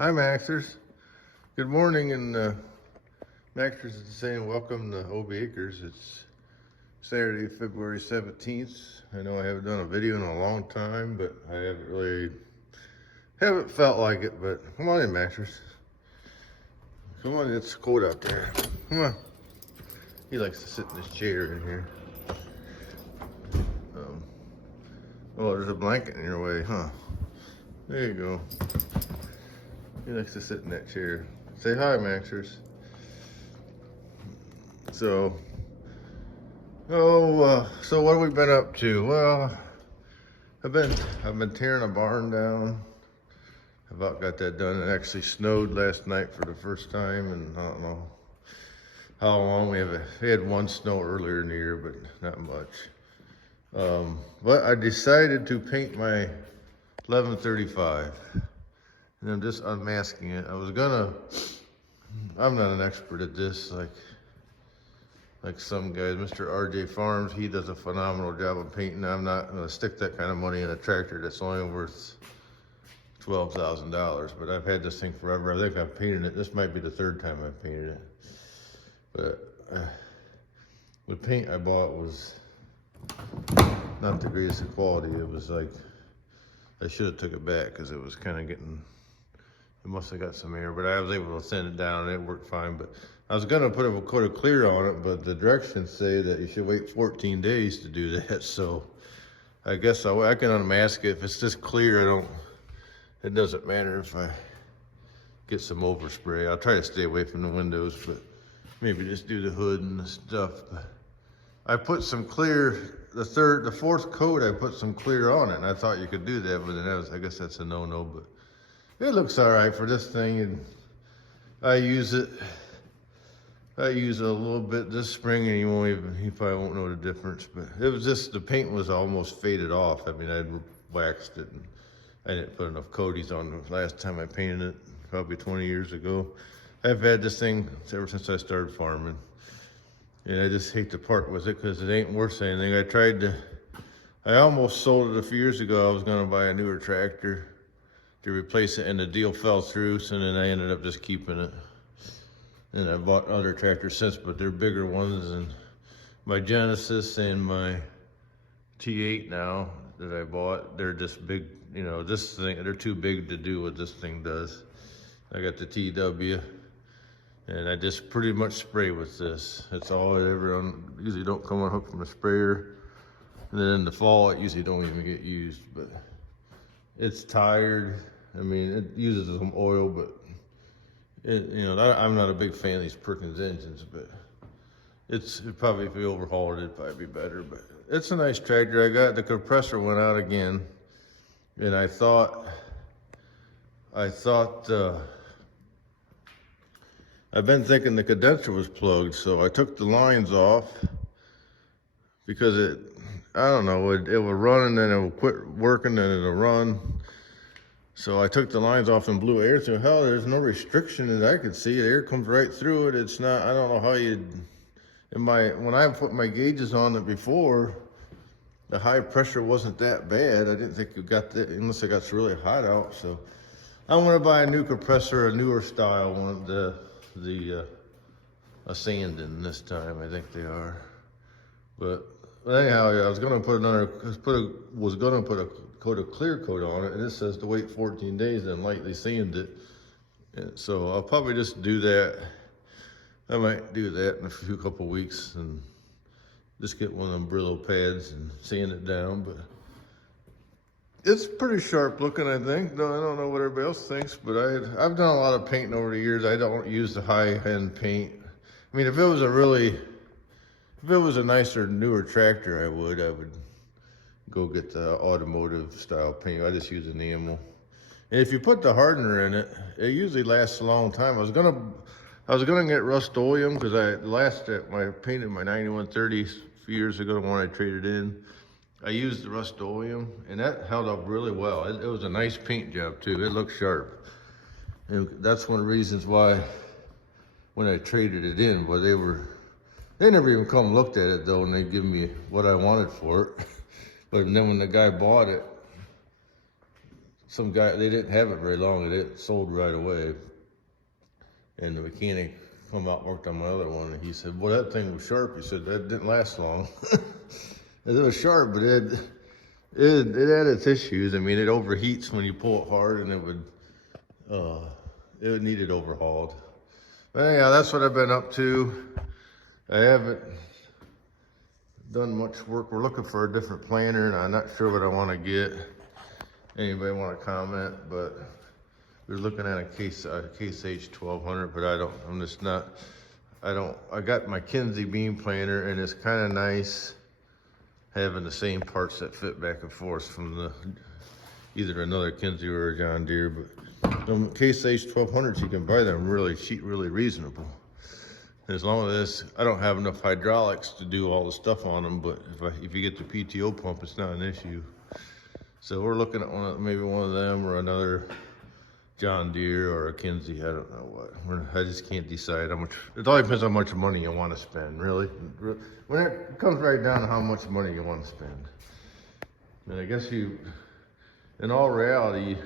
Hi, Maxers. Good morning, and Maxers is saying welcome to OB Acres. It's Saturday, February 17th. I know I haven't done a video in a long time, but I haven't felt like it. But come on in, Maxers. Come on, it's cold out there. Come on. He likes to sit in this chair in here. Oh, there's a blanket in your way, huh? There you go. He likes to sit in that chair. Say hi, Maxers. So what have we been up to? Well, I've been tearing a barn down. I about got that done. It actually snowed last night for the first time, and I don't know how long. We had one snow earlier in the year, but not much. But I decided to paint my 1135, and I'm just unmasking it. I'm not an expert at this, like some guys. Mr. RJ Farms, he does a phenomenal job of painting. I'm not gonna stick that kind of money in a tractor that's only worth $12,000, but I've had this thing forever. I think I've painted it. This might be the third time I've painted it. But the paint I bought was not the greatest of quality. It was like, I should have took it back because it was kind of getting, it must have got some air, but I was able to thin it down and it worked fine. But I was gonna put a coat of clear on it, but the directions say that you should wait 14 days to do that. So I guess I can unmask it. If it's just clear, it doesn't matter if I get some overspray. I'll try to stay away from the windows, but maybe just do the hood and the stuff. But I put some clear, the fourth coat, I put some clear on it, and I thought you could do that, but then I guess that's a no-no, but it looks all right for this thing, and I use it a little bit this spring, and he probably won't know the difference, but it was just, the paint was almost faded off. I mean, I'd waxed it, and I didn't put enough coatings on the last time I painted it, probably 20 years ago. I've had this thing ever since I started farming, and I just hate to part with it because it ain't worth anything. I almost sold it a few years ago. I was gonna buy a newer tractor to replace it, and the deal fell through, so then I ended up just keeping it. And I bought other tractors since, but they're bigger ones, and my Genesis and my T8 now that I bought, they're just big, this thing, they're too big to do what this thing does. I got the TW, and I just pretty much spray with this. That's all I ever usually don't come unhooked from a sprayer. And then in the fall, it usually don't even get used, but it's tired. I mean, it uses some oil, but I'm not a big fan of these Perkins engines, but it probably, if we overhauled it, it'd probably be better. But it's a nice tractor. The compressor went out again, and I thought I've been thinking the condenser was plugged, so I took the lines off because I don't know, it will run and then it will quit working and it'll run. So I took the lines off and blew air through. Hell, there's no restriction that I could see. The air comes right through it. It's not, I don't know how when I put my gauges on it before, the high pressure wasn't that bad. I didn't think you got that unless it got really hot out. So I want to buy a new compressor, a newer style one, a Sandin this time, I think they are. But anyhow, I was gonna put a coat of clear coat on it, and it says to wait 14 days and lightly sand it. And so I'll probably just do that. I might do that in a couple weeks and just get one of them Brillo pads and sand it down. But it's pretty sharp looking, I think. No, I don't know what everybody else thinks, but I've done a lot of painting over the years. I don't use the high-end paint. I mean, if it was a nicer, newer tractor, I would go get the automotive style paint. I just use enamel. And if you put the hardener in it, it usually lasts a long time. I was gonna get Rust-Oleum because I painted my 9130 a few years ago when I traded in. I used the Rust-Oleum, and that held up really well. It was a nice paint job too. It looked sharp. And that's one of the reasons why when I traded it in, but they never even come looked at it though, and they give me what I wanted for it. But then when the guy bought it, some guy, they didn't have it very long, it sold right away. And the mechanic come out and worked on my other one, and he said, well, that thing was sharp. He said, that didn't last long. It was sharp, but it had its issues. I mean, it overheats when you pull it hard, and it needed overhauled. But anyhow, that's what I've been up to. I haven't done much work. We're looking for a different planter, and I'm not sure what I want to get. Anybody want to comment? But we're looking at a Case H 1200, but I got my Kinsey beam planter, and it's kind of nice having the same parts that fit back and forth from either another Kinsey or a John Deere. But the Case H 1200s, you can buy them really cheap, really reasonable. As long as I don't have enough hydraulics to do all the stuff on them, but if you get the PTO pump, it's not an issue. So we're looking at maybe one of them or another John Deere or a Kinsey. I don't know what. I just can't decide how much. It all depends on how much money you want to spend, really. When it comes right down to how much money you want to spend. And I guess in all reality,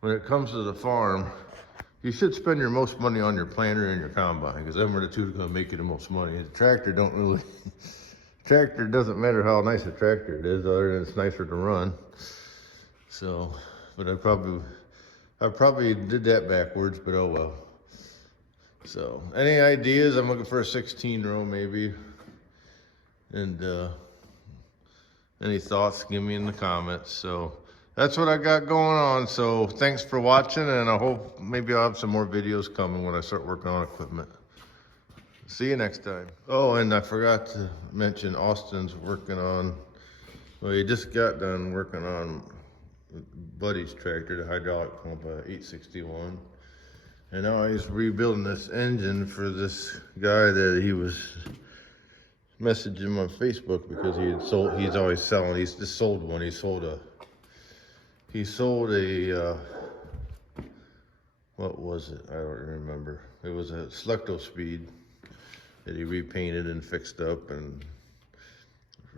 when it comes to the farm, you should spend your most money on your planter and your combine, because them are the two that are going to make you the most money. The tractor tractor doesn't matter how nice a tractor it is, other than it's nicer to run. So, but I probably did that backwards, but oh well. So, any ideas? I'm looking for a 16 row maybe. And any thoughts, give me in the comments. So, that's what I got going on. So, thanks for watching, and I hope maybe I'll have some more videos coming when I start working on equipment. See you next time. Oh, and I forgot to mention Austin's working on, well, he just got done working on Buddy's tractor, the hydraulic pump, 861. And now he's rebuilding this engine for this guy that he was messaging him on Facebook, because he's always selling, he's just sold one. He sold a what was it? I don't remember. It was a Selecto Speed that he repainted and fixed up, and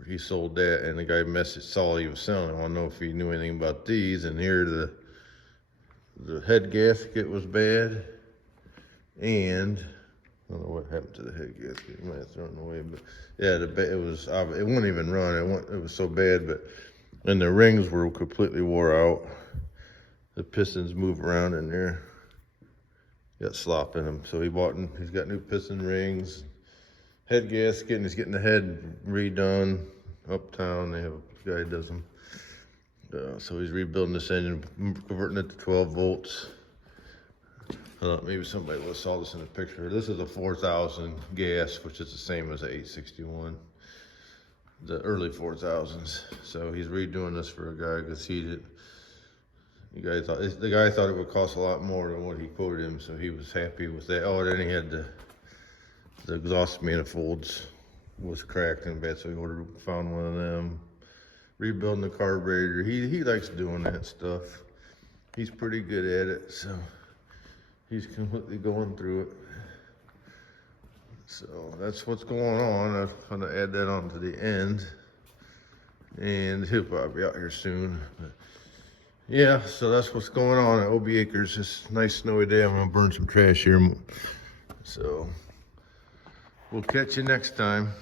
he sold that. And the guy saw he was selling. I want to know if he knew anything about these. And here the head gasket was bad, and I don't know what happened to the head gasket. You might have thrown it away, but yeah, it wouldn't even run. It was so bad, and the rings were completely wore out. The pistons move around in there. Got slop in them. So he's got new piston rings, head gasket, and he's getting the head redone uptown. They have a guy who does them. So he's rebuilding this engine, converting it to 12 volts. Maybe somebody will saw this in the picture. This is a 4000 gas, which is the same as the 861, the early 4000s. So he's redoing this for a guy because the guy thought it would cost a lot more than what he quoted him, so he was happy with that. Oh, then he had the exhaust manifolds was cracked and bad, so he found one of them. Rebuilding the carburetor. He likes doing that stuff. He's pretty good at it, so he's completely going through it. So that's what's going on. I'm gonna add that on to the end, and he'll probably be out here soon. But yeah, so that's what's going on at OB Acres. It's a nice snowy day. I'm gonna burn some trash here. So we'll catch you next time.